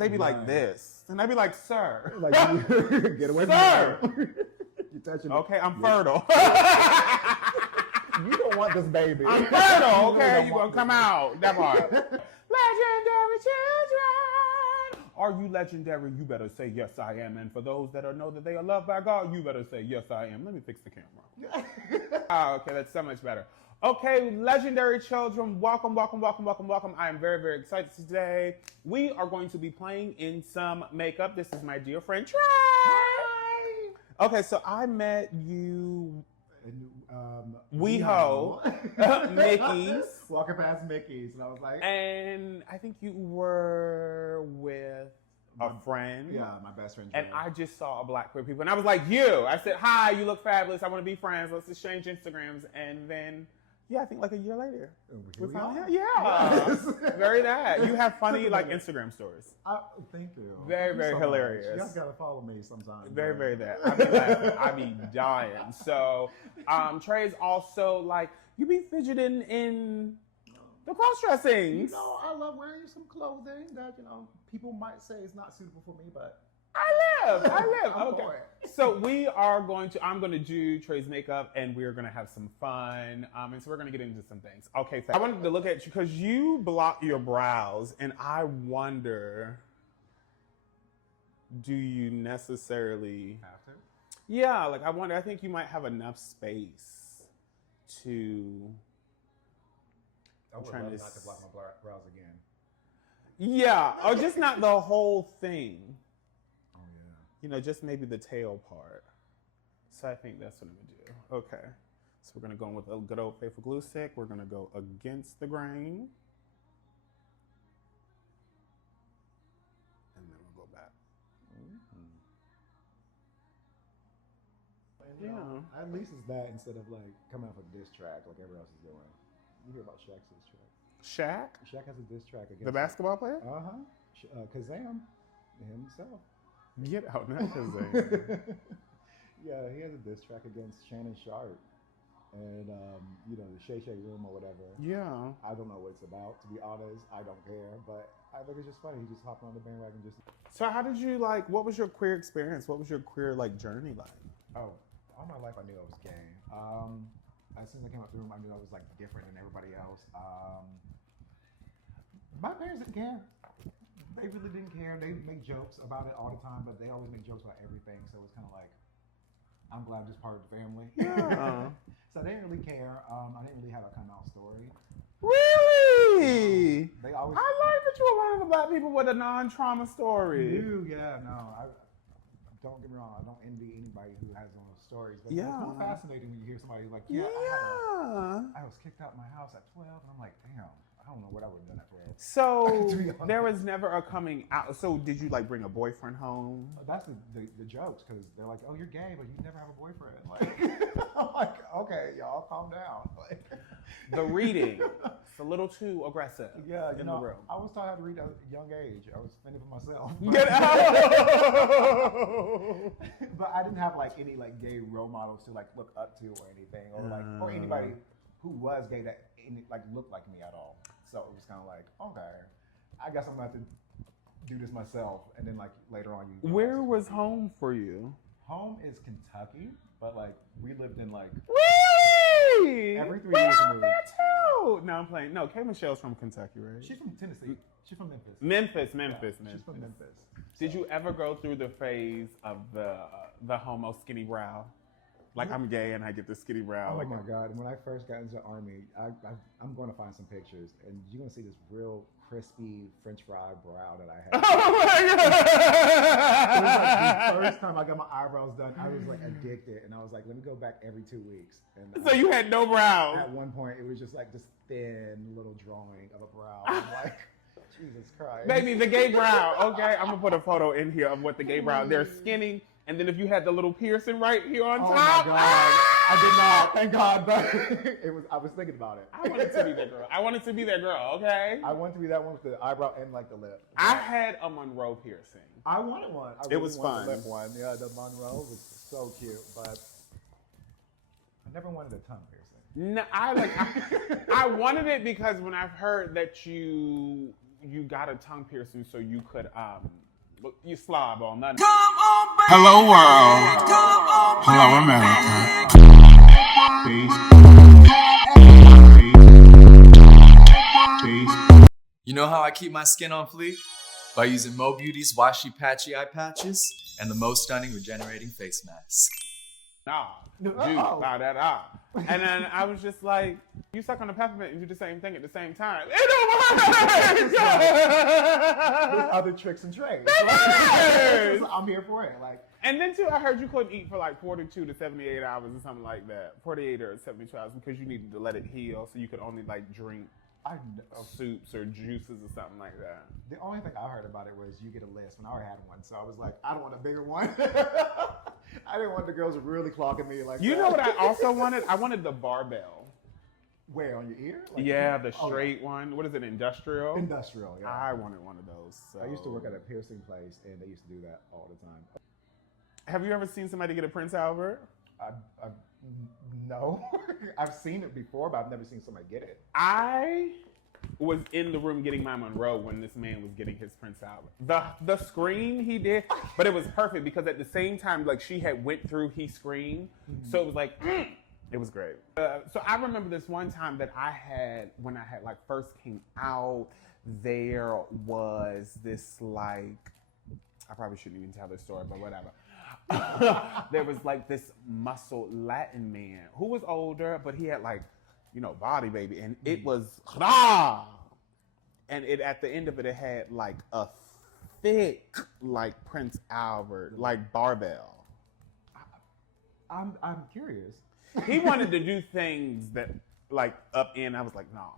They be like this, and they be like, "Sir, Like, get away from Sir! me. You're touching okay, I'm fertile. You don't want this baby. I'm fertile. You Okay, don't you want gonna come this out that part. Legendary children. Are you legendary? You better say yes, I am. And for those that know that they are loved by God, you better say yes, I am. Let me fix the camera. Oh, okay, that's so much better. Okay, legendary children, welcome, welcome, welcome, welcome, welcome. I am very, very excited today. We are going to be playing in some makeup. This is my dear friend, Trey. Hi. Okay, so I met you, And, WeHo, Mickey's. Walking past Mickey's, and I was like, And I think you were with a friend. yeah, my best friend. And Joe. I just saw a black queer people. And I was like, you. I said, hi, you look fabulous. I want to be friends. Let's exchange Instagrams. And then, yeah, I think like a year later. Here we are. Yeah. Yes. Very that. You have funny like Instagram stories. Thank you. Very, Thank you very so hilarious. much. You guys gotta follow me sometime. Very, very that. I be laughing. I be dying. So Trey's also like, you be fidgeting in the cross-dressing. You know, I love wearing some clothing that, people might say is not suitable for me, but I live. I'm Okay. for it. So I'm going to do Trey's makeup and we're going to have some fun. And so we're going to get into some things. Okay. So I wanted to look at you because you block your brows and I wonder, do you necessarily Have to? Yeah, like I think you might have enough space to. I would trying love to not to block my brows again. Yeah, or just not the whole thing. Oh, yeah. Just maybe the tail part. So I think that's what I'm gonna do. Okay. So we're gonna go in with a good old faithful glue stick. We're gonna go against the grain. And then we'll go back. Yeah. At least it's that instead of like coming off a diss track like everyone else is doing. You hear about Shaq's diss track? Shaq? Shaq has a diss track against The basketball player? Kazam himself. Get out, not Kazam. Yeah, he has a diss track against Shannon Sharp. And, the Shay Shay Room or whatever. Yeah. I don't know what it's about, to be honest. I don't care. But I think it's just funny. He just hopped on the bandwagon just... So how did you, what was your queer experience? What was your queer, journey like? Oh, all my life I knew I was gay. As soon as I came out the room, I knew I was, different than everybody else. My parents didn't care. They really didn't care. They make jokes about it all the time, but they always make jokes about everything. So it's kind of like, I'm glad I'm just part of the family. Yeah. So they didn't really care. I didn't really have a come out story. Really? They always. I like that you were one of the black people with a non-trauma story. Don't get me wrong. I don't envy anybody who has their own stories. But Yeah. it's more fascinating when you hear somebody like, I was kicked out of my house at 12, and I'm like, damn, I don't know what I would have done at 12. So there was never a coming out. So did you bring a boyfriend home? That's the jokes, because they're like, oh, you're gay, but you never have a boyfriend. I'm like, okay, y'all, calm down. The reading, it's a little too aggressive. Yeah, in the room. I was taught how to read at a young age. I was fending for myself. Get out! But I didn't have any gay role models to look up to or anything, or anybody who was gay that looked like me at all. So it was kind of like, okay, I guess I'm gonna have to do this myself. And then later on, Where was home for you? Home is Kentucky, but we lived in Really? every 3 years we moved. There too. No, I'm playing. No, K. Michelle's from Kentucky, right? She's from Tennessee. She's from Memphis. Memphis. Yeah, she's from Memphis. Did you ever go through the phase of the homo skinny brow? I'm gay and I get the skinny brow. Oh my God! When I first got into the Army, I'm going to find some pictures, and you're going to see this real crispy French fry brow that I had. Oh my God! It was the first time I got my eyebrows done, I was addicted, and I was like, let me go back every 2 weeks. And so you had no brows. At one point, it was just this thin little drawing of a brow. I'm like, Jesus Christ. Baby, the gay brow. Okay, I'm gonna put a photo in here of what the gay brow. They're skinny, and then if you had the little piercing right here on top. Oh my God. I did not. Thank God, but I was thinking about it. I wanted to be that girl. I wanted to be that girl. Okay. I wanted to be that one with the eyebrow and the lip. I had a Monroe piercing. I wanted one. It was wanted fun. The lip one. Yeah, the Monroe was so cute, but I never wanted a tongue piercing. No, I wanted it because when I've heard that you you got a tongue piercing so you could you slob on nothing. Hello world. Hello America. Peace. You know how I keep my skin on fleek? By using Mo Beauty's Washi Patchy Eye Patches and the most stunning regenerating face mask. And then I was just like, you suck on the peppermint and do the same thing at the same time. It don't work! There's other tricks and trades. I'm here for it. Like, and then too, I heard you couldn't eat for like 42 to 78 hours or something like that. 48 or 72 hours because you needed to let it heal, so you could only like drink soups or juices or something like that. The only thing I heard about it was you get a list, and I already had one, so I was like, I don't want a bigger one. I didn't want the girls really clogging me like You that. know what I also wanted? I wanted the barbell. Where, on your ear? Like, yeah, the straight one. What is it, industrial? Industrial, yeah. I wanted one of those. So. I used to work at a piercing place, and they used to do that all the time. Have you ever seen somebody get a Prince Albert? No. I've seen it before, but I've never seen somebody get it. I was in the room getting my Monroe when this man was getting his Prince Albert. The scream he did, but it was perfect because at the same time, like she had went through, he screamed. So it was like, it was great. So I remember this one time that I had, when I had like first came out, there was this like, I probably shouldn't even tell this story, but whatever. There was like this muscled Latin man who was older, but he had like, you know, body baby, and it was and it at the end of it, it had like a thick like Prince Albert like barbell. I'm curious. He wanted to do things that like up in. I was like, no,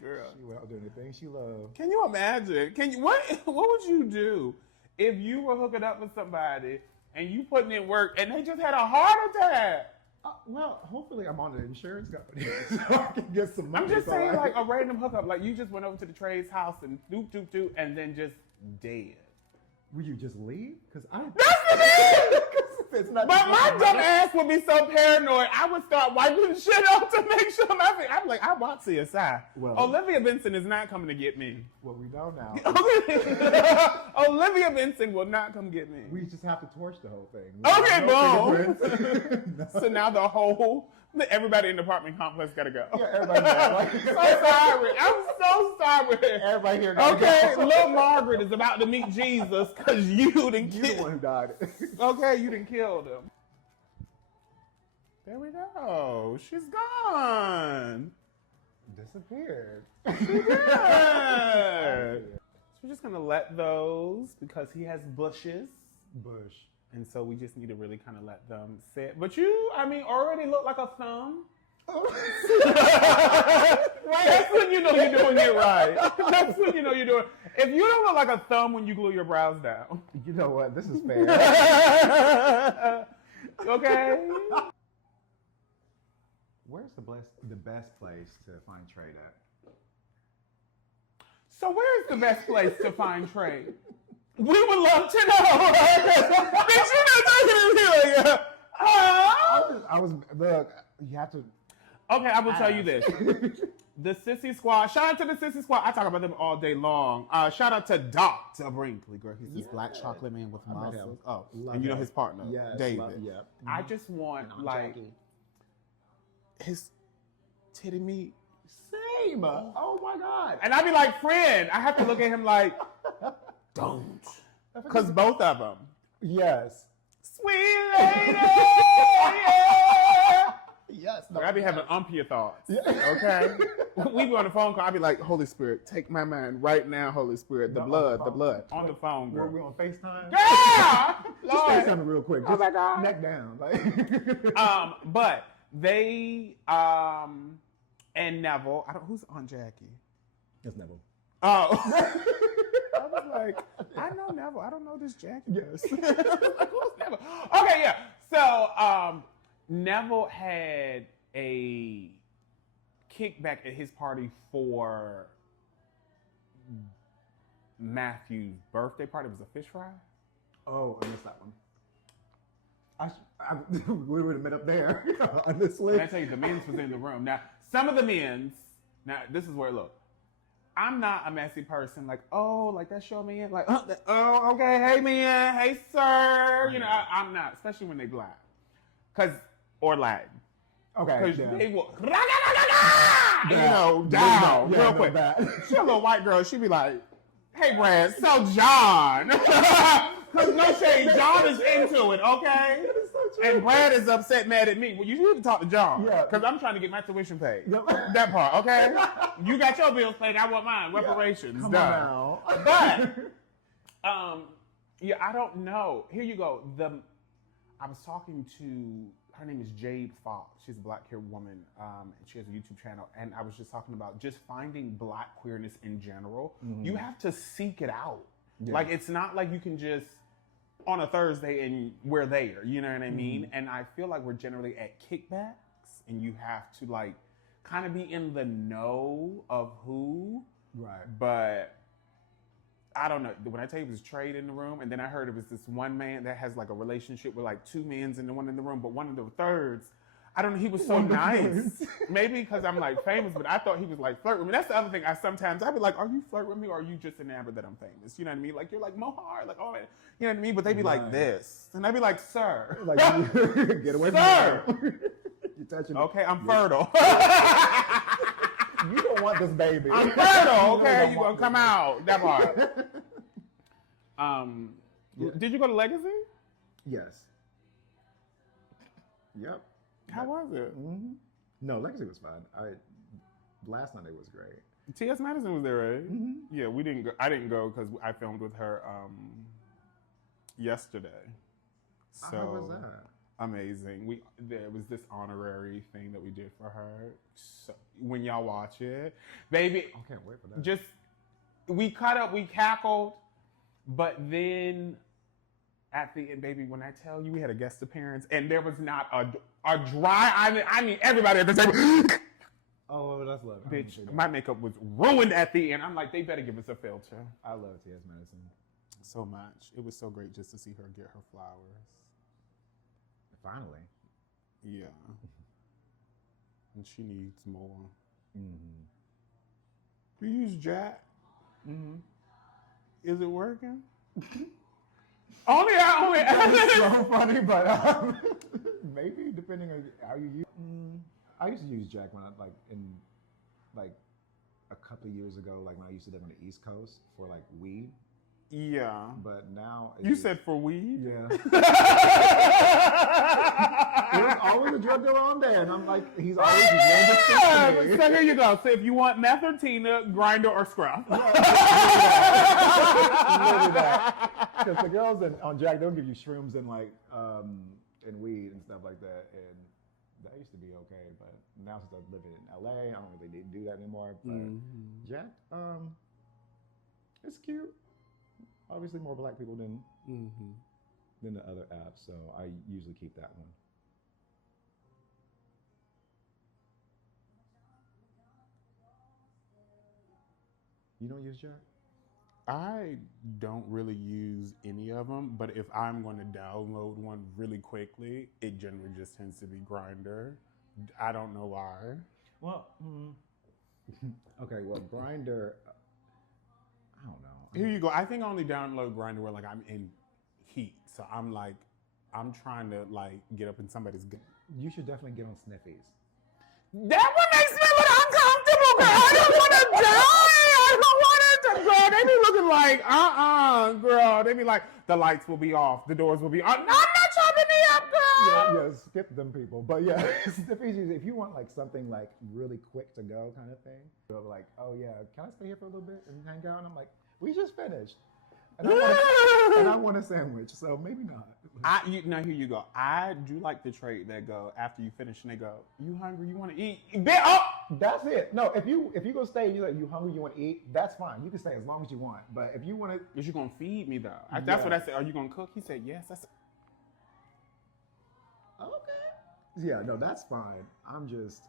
girl. She will do anything she loves. Can you imagine? Can you what would you do if you were hooking up with somebody and you putting in work and they just had a heart attack? Well, hopefully I'm on the insurance company so I can get some money. I'm just saying, like a random hookup. Like you just went over to the trade's house and doop, and then just dead. Will you just leave? Because That's the thing! But my dumb ass would be so paranoid, I would start wiping the shit out to make sure nothing. I'm like, I want CSI. Well, Olivia Benson is not coming to get me. Well, we know now. Olivia Benson will not come get me. We just have to torch the whole thing. Okay, boom. So now everybody in the apartment complex gotta go. Yeah, everybody gotta go. So sorry. I'm so sorry. Everybody here gotta go. Okay, little Margaret is about to meet Jesus because you didn't You're the one who died. Okay, you didn't kill them. There we go. She's gone. Disappeared. She did. So we're just gonna let those because he has bushes. Bush. And so we just need to really kind of let them sit. But you, I mean, already look like a thumb. That's when you know you're doing it right. That's when you know you're doing it. If you don't look like a thumb when you glue your brows down. You know what? This is fair. Okay. Where's the best place to find trade at? So where's the best place to find trade? We would love to know. Bitch, you're not talking to me like I was look, you have to. Okay, I will tell you this. The Sissy Squad. Shout out to the Sissy Squad. I talk about them all day long. Shout out to Dr. Brinkley, girl. He's this black chocolate man with muscles. Oh, and you know his partner, David. I just want his titty meat. Same. Oh my God. And I'd be like, friend. I have to look at him like, don't. Because both of them. Yes. Sweet lady. Yeah. Yes. No, I be having umpire thoughts. Okay? We be on the phone call. I be like, Holy Spirit, take my mind right now, Holy Spirit. The blood. On the phone, girl. We're on FaceTime? Yeah! Just FaceTime real quick. Just oh my God. Neck down. But they, and Neville, who's on Jackie? It's Neville. Oh. I was like, I know Neville. I don't know this Jackie. Yes. Like, who's Neville? Okay, yeah. So, Neville had a kickback at his party for Matthew's birthday party. It was a fish fry. Oh, I missed that one. We would have met up there on this list. And I tell you, the men's was in the room. Now, some of the men's, now this is where, look, I'm not a messy person. Like, oh, like that's your man. Like, oh, okay, hey man, hey sir. You know, I'm not, especially when they black, or Latin. Okay. Because Yeah. they will, you know, down real quick. She a little white girl. She be like, hey Brad, so John. Because no shade, John is into it, okay? That is so true. And Brad is upset, mad at me. Well, you need to talk to John. Yeah. Because I'm trying to get my tuition paid. Yep. That part, okay? You got your bills paid, I want mine. Reparations, Come done. on now. But, yeah, I don't know. Here you go. I was talking to, her name is Jade Fox. She's a black queer woman, and she has a YouTube channel. And I was just talking about just finding black queerness in general. You have to seek it out. Yeah. Like, it's not like you can just, on a Thursday and we're there, you know what I mean? And I feel like we're generally at kickbacks, and you have to like kind of be in the know of who. Right. But I don't know. When I tell you it was trade in the room, and then I heard it was this one man that has like a relationship with like two men and the one in the room, but one of the thirds, I don't know, he was so nice. Maybe because I'm like famous, but I thought he was like flirting with me. That's the other thing. I'd be like, are you flirting with me or are you just enamored that I'm famous? You know what I mean? Like, you're like Mohar, like, oh, you know what I mean? But they'd be like this. And I'd be like, sir. Like, get away from Sir. me. You're touching Okay, I'm fertile. You don't want this baby. I'm fertile, okay? You gonna come out. That part. Did you go to Legacy? Yes. Yep. How was it? No, Legacy was fun. Last Sunday was great. T.S. Madison was there, right? Yeah, we didn't go. I didn't go because I filmed with her yesterday. So How was that? amazing. There was this honorary thing that we did for her. So when y'all watch it, baby, I can't wait for that. just we cut up, we cackled, but then at the end, baby, when I tell you we had a guest appearance and there was not a dry, I mean everybody at the table. Oh, that's love. Bitch, my makeup was ruined at the end. I'm like, they better give us a filter. I love T.S. Madison. So much. It was so great just to see her get her flowers. Finally. Yeah. And she needs more. You use Jack? Is it working? only. It's so funny, but maybe depending on how you use. I used to use Jack when I a couple of years ago, like when I used to live on the East Coast for like weed. Yeah. But now You said for weed? Yeah. There's always a drug dealer on there, and I'm like, he's always yeah. So here you go. So if you want meth or Tina, grinder or scrub. Literally that. Because the girls on Jack, they'll give you shrooms and like and weed and stuff like that, and that used to be okay. But now since I live in LA, I don't really do that anymore. But Jack, it's cute. Obviously, more black people than the other apps, so I usually keep that one. You don't use Jack? I don't really use any of them, but if I'm going to download one really quickly, it generally just tends to be Grindr. I don't know why. Well, okay. Well, Grindr. I don't know. Here you go. I think I only download Grindr where like I'm in heat, so I'm trying to like get up in somebody's. You should definitely get on Sniffies. That one makes me look uncomfortable, girl. I don't want to die. I don't want it to, girl. They be looking like, girl. They be like, the lights will be off, the doors will be on. No, I'm not chopping me up, girl. Yeah, skip them people. But yeah, Sniffies, if you want like something like really quick to go kind of thing, you're like, oh yeah, can I stay here for a little bit and hang out? And I'm like, we just finished. And I want a sandwich, so maybe not. Now here you go. I do like the trait that go after you finish and they go, you hungry? You want to eat? That's it. No, if you go stay and you're like, you hungry? You want to eat? That's fine. You can stay as long as you want. But if you want to, is you gonna feed me though? That's what I said. Are you gonna cook? He said yes. I said, okay. Yeah, no, that's fine. I'm just,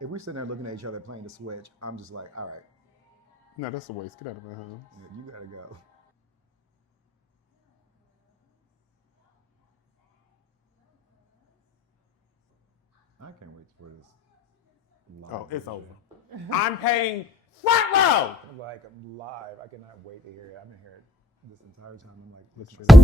if we're sitting there looking at each other playing the Switch, I'm just like, all right. No, that's a waste. Get out of my house. Yeah, you gotta go. I can't wait for this. Oh, it's over. I'm paying Front row! I'm like, I'm live. I cannot wait to hear it. I've been hearing it this entire time. I'm like, listen to this.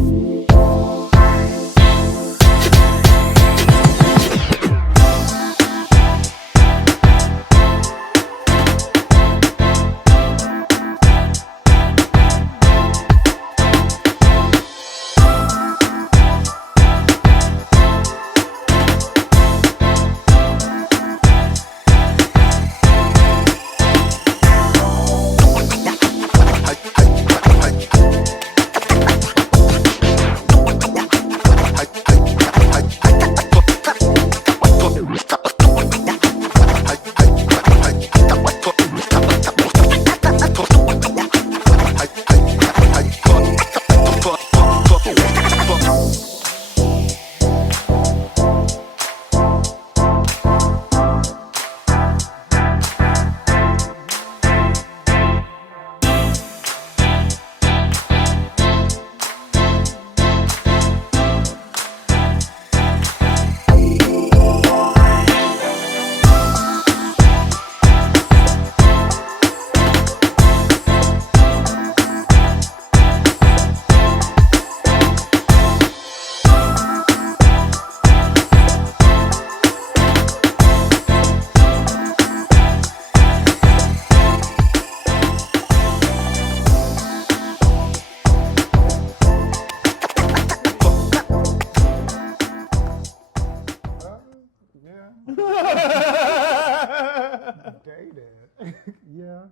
Dated. Yeah.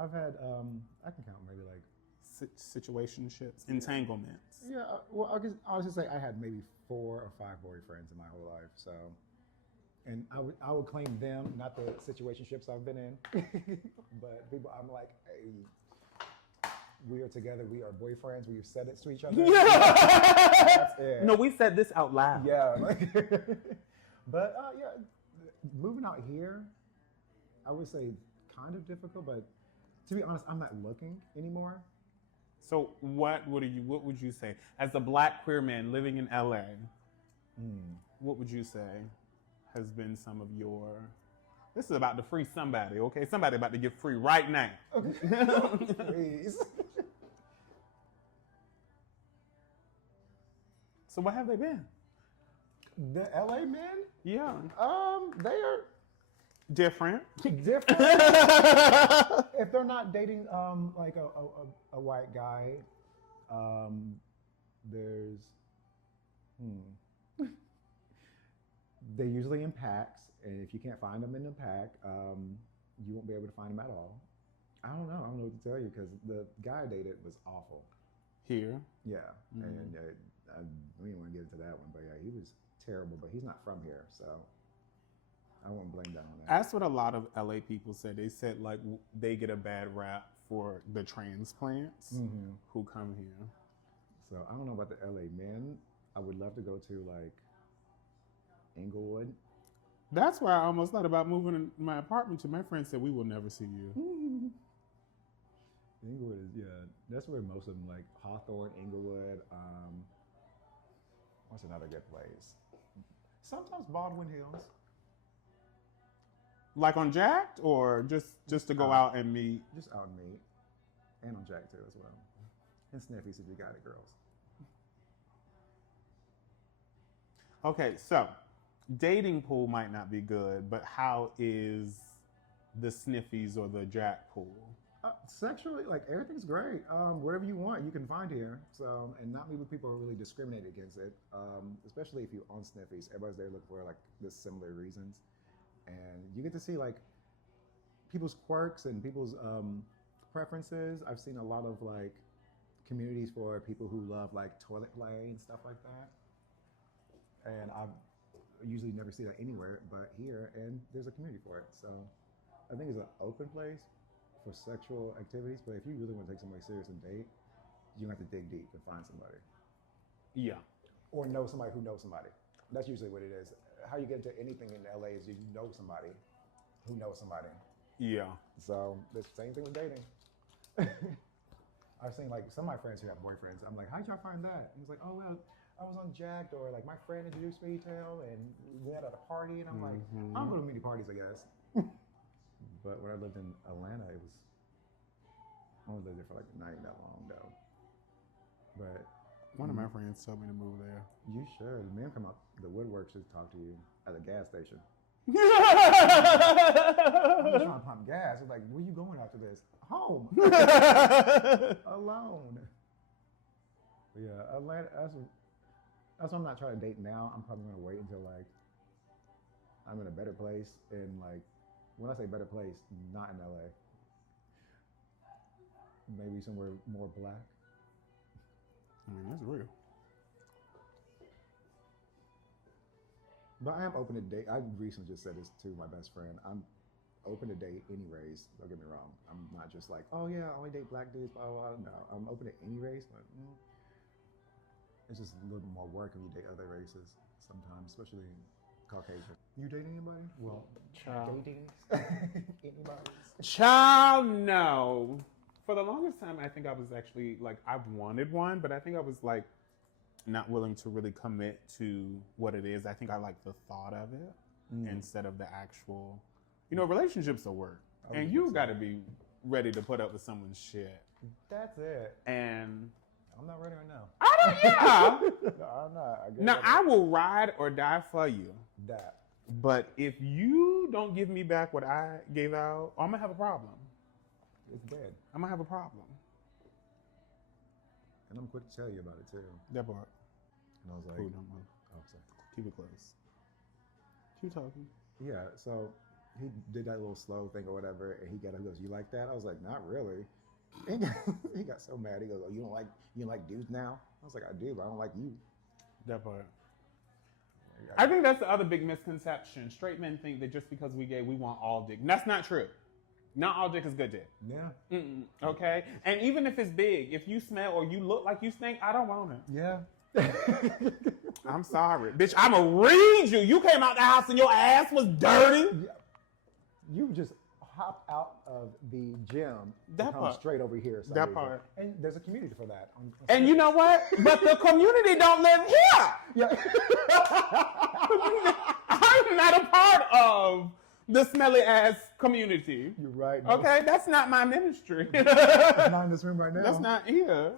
I've had, I can count maybe like, Situationships, entanglements. yeah, well, I was just say I had maybe 4 or 5 boyfriends in my whole life. So, and I would claim them, not the situationships I've been in. But people, I'm like, hey, we are together. We are boyfriends. We've said it to each other. That's it. No, we said this out loud. Yeah. Like, but yeah, moving out here, I would say kind of difficult, but to be honest, I'm not looking anymore. So what would you say as a Black queer man living in LA? What would you say has been some of your? This is about to free somebody, okay? Somebody about to get free right now. Please. So what have they been? The LA men? Yeah, They are different. different. If they're not dating like a white guy, there's they're usually in packs, and if you can't find them in the pack, you won't be able to find them at all. I don't know what to tell you because the guy I dated was awful. Here. Yeah, and we didn't want to get into that one, but yeah, he was terrible. But he's not from here, so I won't blame that on that. That's what a lot of LA people said. They said like they get a bad rap for the transplants who come here. So I don't know about the LA men. I would love to go to like Inglewood. That's why I almost thought about moving in my apartment to. My friend said we will never see you. Inglewood is that's where most of them like Hawthorne, Inglewood. What's another good place? Sometimes Baldwin Hills. Like on Jacked, or just to go out and meet? Just out and meet, and on Jack too as well. And Sniffies if you got it, girls. Okay, so dating pool might not be good, but how is the Sniffies or the Jack pool? Sexually, like everything's great. Whatever you want, you can find here. So, and not many people are really discriminate against it. Especially if you own Sniffies, everybody's there looking for like the similar reasons, and you get to see like people's quirks and people's preferences. I've seen a lot of like communities for people who love like toilet play and stuff like that, and I've usually never see that anywhere but here, and there's a community for it. So I think it's an open place for sexual activities, but if you really want to take somebody serious and date, you have to dig deep and find somebody. Yeah. Or know somebody who knows somebody. That's usually what it is. How you get into anything in LA is you know somebody who knows somebody. Yeah. So the same thing with dating. I've seen like some of my friends who have boyfriends. I'm like, how'd y'all find that? And he's like, oh well, I was on Jacked, or like my friend introduced me to, and we met at a party, and I'm like, I'll go to many parties, I guess. But when I lived in Atlanta, I only lived there for like not even that long though. But One of my friends told me to move there. you should. The men come out the woodwork to talk to you at a gas station. I'm just trying to pump gas. It's like, where you going after this? Home. Alone. But yeah, Atlanta. That's why I'm not trying to date now. I'm probably gonna wait until like I'm in a better place. And like, when I say better place, not in LA. Maybe somewhere more black. I mean, that's real. But I am open to date. I recently just said this to my best friend. I'm open to date any race. Don't get me wrong. I'm not just like, oh yeah, I only date black dudes, blah, blah, blah. No, I'm open to any race, but it's just a little bit more work when you date other races sometimes, especially Caucasian. You date anybody? Well, Child. dating anybody? Child, no. For the longest time, I think I was actually like, I wanted one, but I think I was like not willing to really commit to what it is. I think I like the thought of it instead of the actual, relationships will work. And you got to be ready to put up with someone's shit. That's it. And I'm not ready right now. I don't, yeah. No, I'm not. Now, I will ride or die for you. That. But if you don't give me back what I gave out, I'm going to have a problem. It's dead. I'm going to have a problem. And I'm quick to tell you about it too. That part. And I was like, Cool, don't move. oh, sorry. Keep it close. Keep talking. Yeah, so he did that little slow thing or whatever, and he goes, you like that? I was like, not really. He got so mad. He goes, oh, you don't like dudes now? I was like, I do, but I don't like you. That part. I think that's the other big misconception. Straight men think that just because we gay, we want all dick. And that's not true. Not all dick is good dick. Yeah. Okay? And even if it's big, if you smell or you look like you stink, I don't want it. Yeah. I'm sorry. Bitch, I'ma read you. You came out the house and your ass was dirty. You just hopped out of the gym That and come part. straight over here. That part. And there's a community for that. And you know what? But the community don't live here. Yeah. I'm not a part of the smelly ass community. You're right. No, Okay, that's not my ministry. it's not in this room right now. That's not here.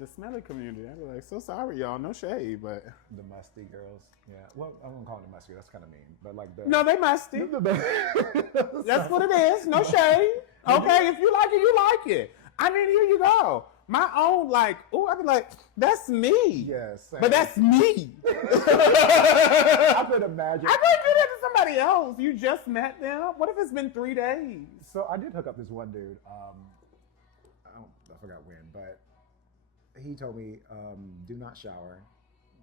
The smelly community. I'd be like, so sorry, y'all. No shade, but The musty girls. Yeah. Well, I won't call them the musty. That's kind of mean. But like the. no, they musty. That's what it is. No shade. Okay, if you like it, you like it. I mean, here you go. My own, like, oh, I'd be like, that's me. Yes. But that's me. I could imagine. I couldn't do that to somebody else. You just met them. What if it's been 3 days? So I did hook up this one dude. I forgot when, but he told me, do not shower.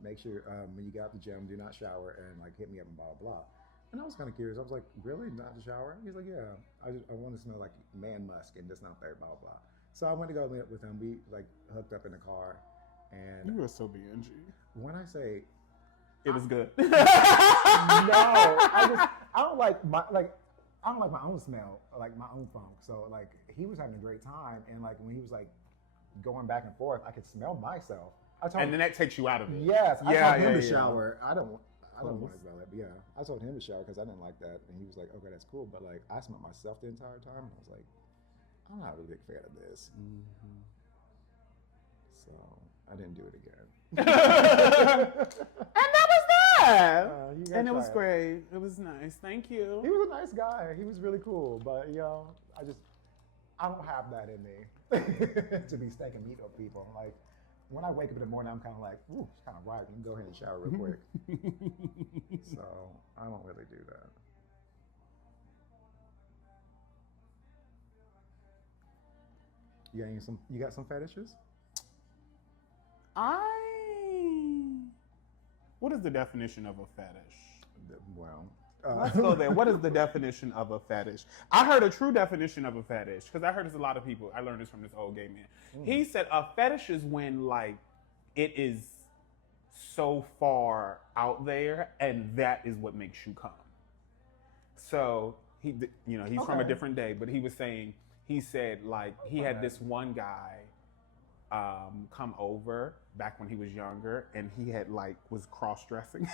Make sure when you get out the gym, do not shower and like hit me up and blah blah blah. And I was kind of curious. I was like, really, not to shower? He's like, yeah. I want to smell like man musk and this not there, blah blah. So I went to go meet up with him. We like hooked up in the car, and You were so BNG. when I say It was good. no, I don't like my own smell, like my own funk. So like he was having a great time, and like when he was like going back and forth, I could smell myself. I told And him, then that takes you out of it. yes, I Yeah, told him yeah, to yeah. shower. I don't Close. want to smell it, but yeah, I told him to shower because I didn't like that, and he was like, okay, that's cool, but like I smelled myself the entire time, and I was like, I'm not a big fan of this, so I didn't do it again. And that was that. You gotta And it was try great. It was nice. Thank He you. was a nice guy. He was really cool, but I don't have that in me to be steaking meat with people. Like when I wake up in the morning, I'm kind of like, ooh, it's kind of right. You can go ahead and shower real quick. So I don't really do that. You got some fetishes? What is the definition of a fetish? Well, Let's go there. What is the definition of a fetish? I heard a true definition of a fetish because I heard this a lot of people. I learned this from this old gay man. He said a fetish is when like it is so far out there and that is what makes you come. So he's from a Okay. different day, but he said like he had this one guy come over back when he was younger, and he had like was cross-dressing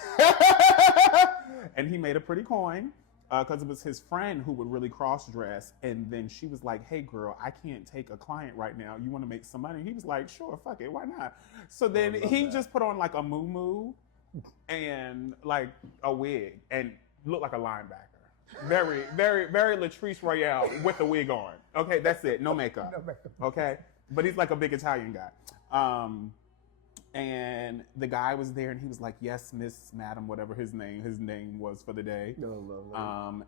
and he made a pretty coin, because it was his friend who would really cross-dress, and then she was like, hey girl, I can't take a client right now, you want to make some money? He was like, sure, fuck it, why not? So then he just put on like a muumuu and like a wig and looked like a linebacker. Very, very, very Latrice Royale with a wig on. Okay, that's it, no makeup. Okay, but he's like a big Italian guy. And the guy was there, and he was like, yes, Miss Madam, whatever his name was for the day.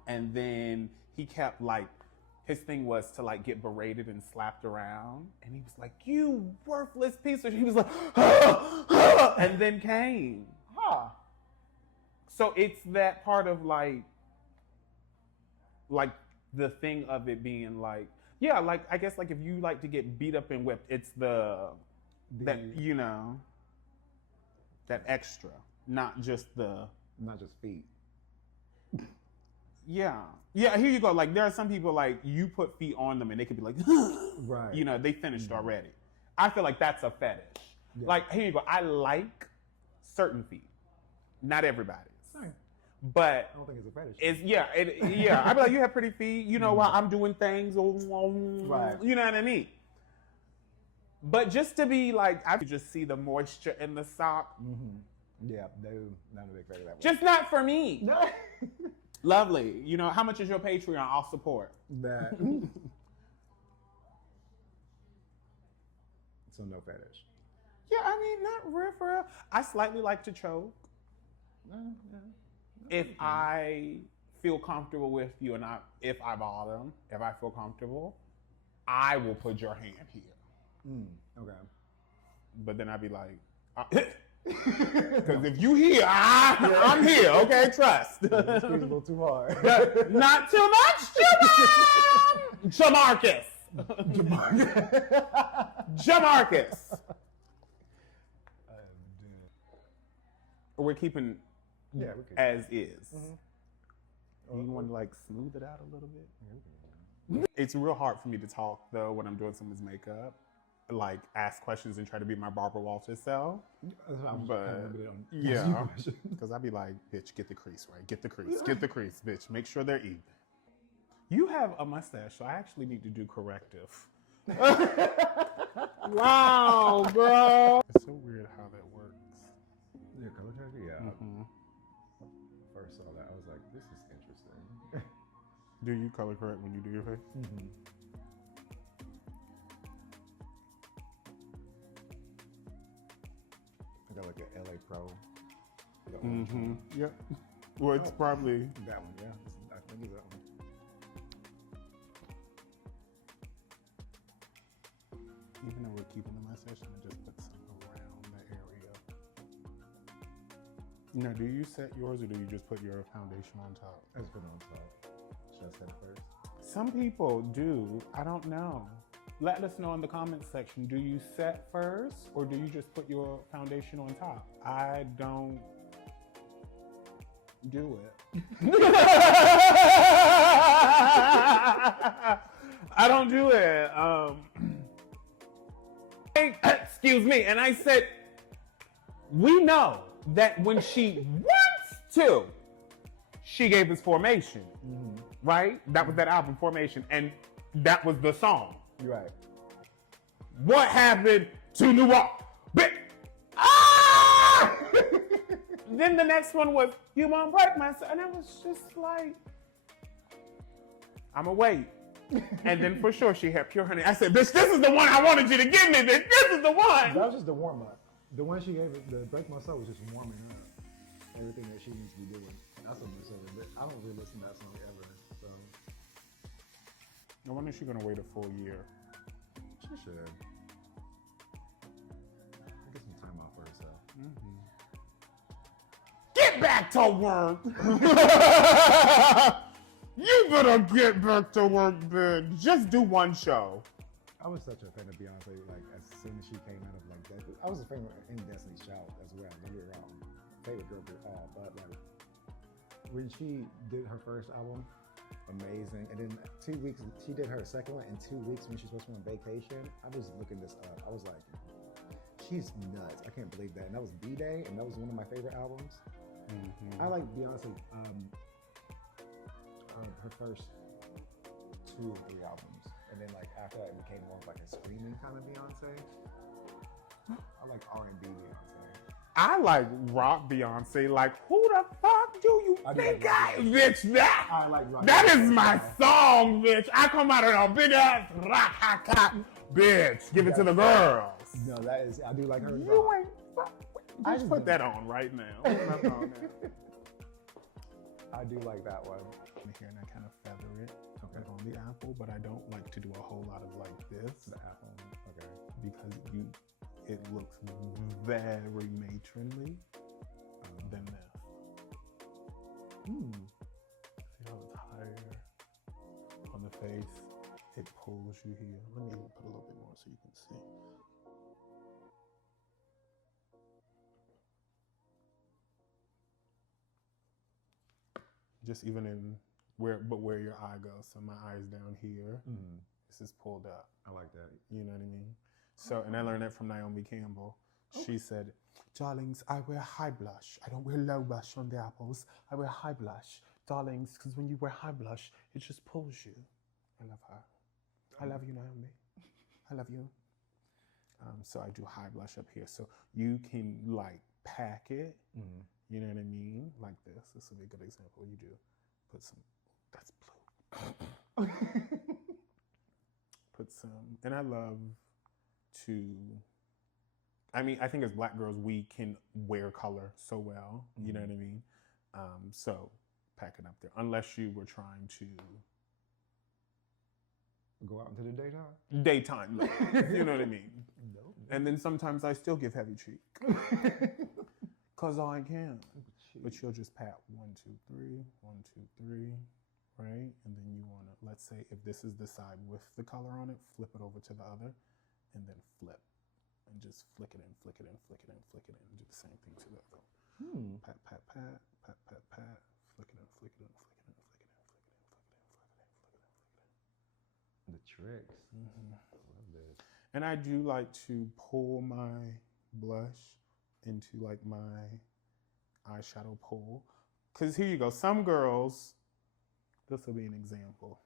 And then he kept like, his thing was to like get berated and slapped around. And he was like, you worthless piece of shit. He was like, and then came. So it's that part of like the thing of it being like, yeah, like, I guess like if you like to get beat up and whipped, it's that, you know, that extra, not just feet. Yeah, here you go. Like, there are some people, like, you put feet on them and they could be like, right. You know, they finished already. I feel like that's a fetish. Yeah. Like, here you go. I like certain feet, not everybody's. Same. But I don't think it's a fetish. I'd be like, you have pretty feet, you know, while I'm doing things, right. You know what I mean? But just to be like, I could just see the moisture in the sock. Mm-hmm. Yeah, no, not a big fan of that one. Just not for me. No. Lovely. You know, how much is your Patreon? I'll support. That. So no fetish. Yeah, I mean, not real for real. I slightly like to choke. If I feel comfortable with you and if I bottom, if I feel comfortable, I will put your hand here. Okay. But then I'd be like, because if you here, I'm here, okay? Trust. It's a little too hard. Not too much, Jamarcus. Jamarcus. We're keeping as is. Mm-hmm. You want to like smooth it out a little bit? It's real hard for me to talk though when I'm doing someone's makeup. Like ask questions and try to be my Barbara Walters self. But yeah, because I'd be like, bitch, get the crease right. Get the crease, bitch. Make sure they're even. You have a mustache, so I actually need to do corrective. Wow, bro. It's so weird how that works. Your color therapy? Yeah. Mm-hmm. First saw that, I was like, this is interesting. Do you color correct when you do your face? Mm-hmm. I got like an LA Pro. Mm-hmm. Yep. Well, it's probably that one. Yeah, I think it's that one. Even though we're keeping the mustache, I'm gonna just put some around the area. Now, do you set yours or do you just put your foundation on top? I just put it on top. Should I set it first? Some people do. I don't know. Let us know in the comments section. Do you set first or do you just put your foundation on top? I don't do it. I don't do it. Excuse me. And I said, we know that when she wants to, she gave us Formation, right? That was that album, Formation, and that was the song. You're right. What happened to New York? Ah! Then the next one was, you won't break my soul. And I was just like, I'ma wait. And then for sure she had Pure Honey. I said, bitch, this is the one I wanted you to give me, bitch. This is the one. That was just the warm up. The one she gave, the Break My Soul, was just warming up everything that she needs to be doing. That's what I'm saying. But I don't really listen to that song ever. So No wonder she's gonna wait a full year. she should. Get some time out for herself. Get back to work. You better get back to work, bitch. Just do one show. I was such a fan of Beyonce, like, as soon as she came out of, like, that. I was a fan in Destiny's Child as well, don't get me wrong. Favorite girl group all, but, like, when she did her first album, amazing. And then 2 weeks, she did her second one in 2 weeks when she was supposed to be on vacation. I was looking this up. I was like, she's nuts. I can't believe that. And that was B-Day, and that was one of my favorite albums. I like Beyonce. her first 2 or 3 albums, and then like after that it became more of like a screaming kind of Beyonce. I like R&B Beyonce. I like rock Beyonce. Like, who the fuck do you think like bitch? I like rock. That is my song, bitch. I come out of a big ass rock, bitch. Give it to the girls. No, that is. I do like her. You ain't. I just put that on right now. I do like that one. Here and I kind of feather it on the apple, but I don't like to do a whole lot of like this. The apple. Okay. Because it looks very matronly than this. See how it's higher on the face? It pulls you here. Let me put a little bit more so you can see. Just even in where your eye goes. So my eye's down here. This is pulled up. I like that. You know what I mean? So, and I learned that from Naomi Campbell. She said, darlings, I wear high blush. I don't wear low blush on the apples. I wear high blush. Darlings, because when you wear high blush, it just pulls you. I love her. I love you, Naomi. I love you. So I do high blush up here. So you can like pack it. You know what I mean? Like this. This would be a good example. You do put some, that's blue. Put some, and I love to, I mean, I think as Black girls, we can wear color so well. You know what I mean? So pack it up there. Unless you were trying to go out into the daytime? Daytime, look. You know what I mean? No. And then sometimes I still give heavy cheek. Because I can. But you'll just pat 1, 2, 3, 1, 2, 3, right? And then you want to, let's say if this is the side with the color on it, flip it over to the other, and then flip. And just flick it in, flick it in, flick it in, flick it in, and do the same thing to the other. Pat, pat, pat, pat, pat, pat, flick it in, flick it in, flick it in, flick it in, flick it in, flick it in, flick it in, flick it in, flick it in. The tricks. I love this. And I do like to pull my blush into like my eyeshadow pull. Because here you go. Some girls, this will be an example.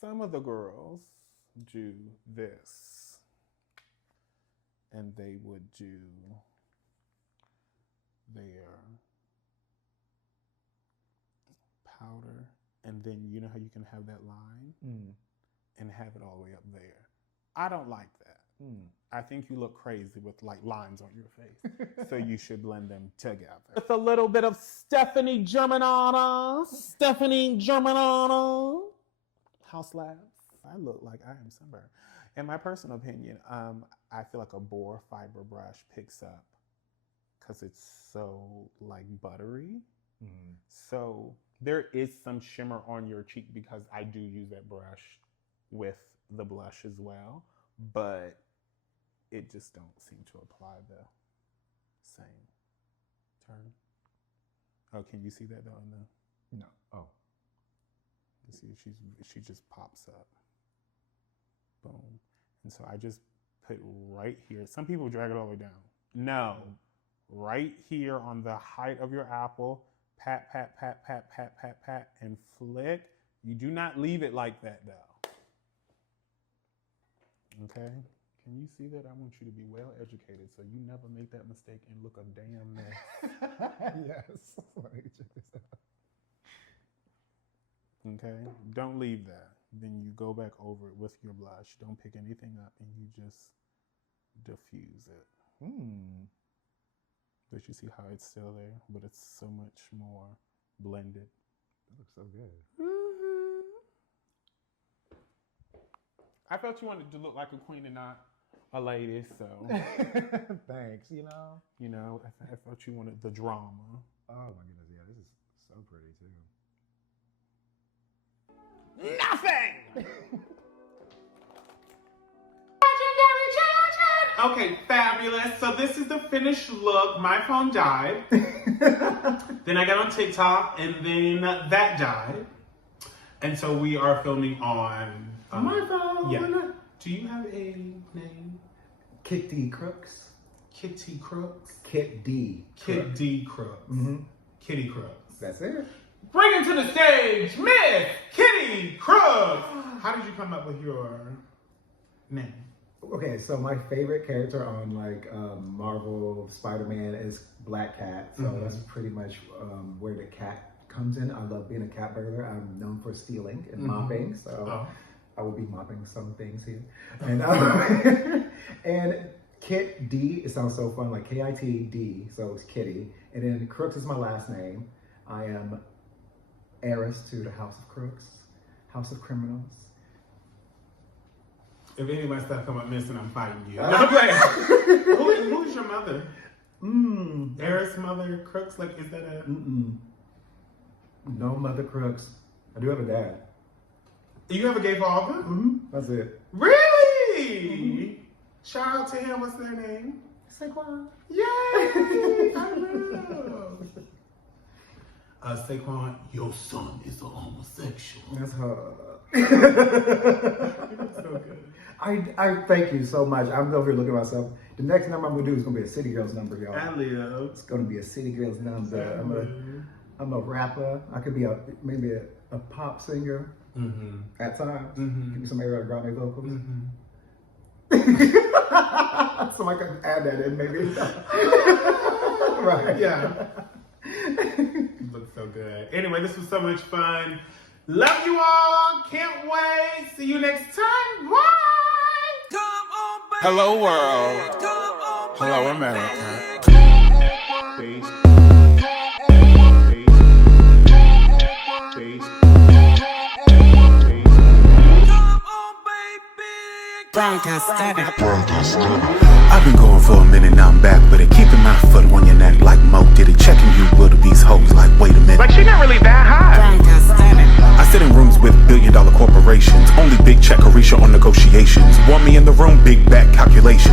Some of the girls do this. And they would do their powder. And then you know how you can have that line and have it all the way up there. I don't like that. I think you look crazy with like lines on your face. So you should blend them together. With a little bit of Stephanie Germanotta. House Labs. I look like I am sunburned. In my personal opinion, I feel like a boar fiber brush picks up because it's so like buttery. So there is some shimmer on your cheek because I do use that brush with the blush as well, but it just don't seem to apply the same turn. Oh, can you see that though? No. Oh. You see, she just pops up. Boom. And so I just put right here. Some people drag it all the way down. No. Right here on the height of your apple. Pat, pat, pat, pat, pat, pat, pat, and flick. You do not leave it like that though. Okay? Can you see that? I want you to be well educated so you never make that mistake and look a damn mess. Yes. Let me check this out. Okay? Don't leave that. Then you go back over it with your blush. Don't pick anything up and you just diffuse it. But you see how it's still there, but it's so much more blended. It looks so good. I felt you wanted to look like a queen and not a lady, so. Thanks, you know? You know, I thought you wanted the drama. Oh my goodness, yeah, this is so pretty too. Nothing! Okay, fabulous. So this is the finished look. My phone died. Then I got on TikTok, and then that died. And so we are filming on my phone. Yeah. Do you have a name? Kitty Crooks. Kitty Crooks. Kit D. Kit D Crooks. Kitty Crooks. That's it. Bring to the stage, Miss Kitty Crooks. How did you come up with your name? Okay, so my favorite character on Marvel Spider-Man is Black Cat. So that's pretty much where the cat comes in. I love being a cat burglar. I'm known for stealing and mopping, so I will be mopping some things here. And and Kit D, it sounds so fun, like K-I-T-D, so it's Kitty. And then Crooks is my last name. I am heiress to the House of Crooks, House of Criminals. If any of my stuff come up missing, I'm fighting you. I'm playing. Who's your mother? Heiress, mother, Crooks? Like, is that a... No mother Crooks. I do have a dad. You have a gay father? That's it. Really? Shout out to him. What's their name? Saquon. Yay! I will. Saquon, your son is a homosexual. That's her. So good. I thank you so much. I'm over here looking at myself. The next number I'm gonna do is gonna be a City Girls number, y'all. Leo. It's gonna be a City Girls number. I'm a rapper. I could be maybe a pop singer at times. Give me some Ariana Grande vocals. Somebody could add that in, maybe. Right. Yeah. You look so good. Anyway, this was so much fun. Love you all. Can't wait. See you next time. Bye. Hello world. Hello America. I've been going for a minute, now I'm back with it. Keeping my foot on your neck like Mo did it. Checking you wildebeest hoes like, wait a minute. Like she not really that high. I sit in rooms with billion-dollar corporations. Only big check Carisha on negotiations. Want me in the room, big back calculations.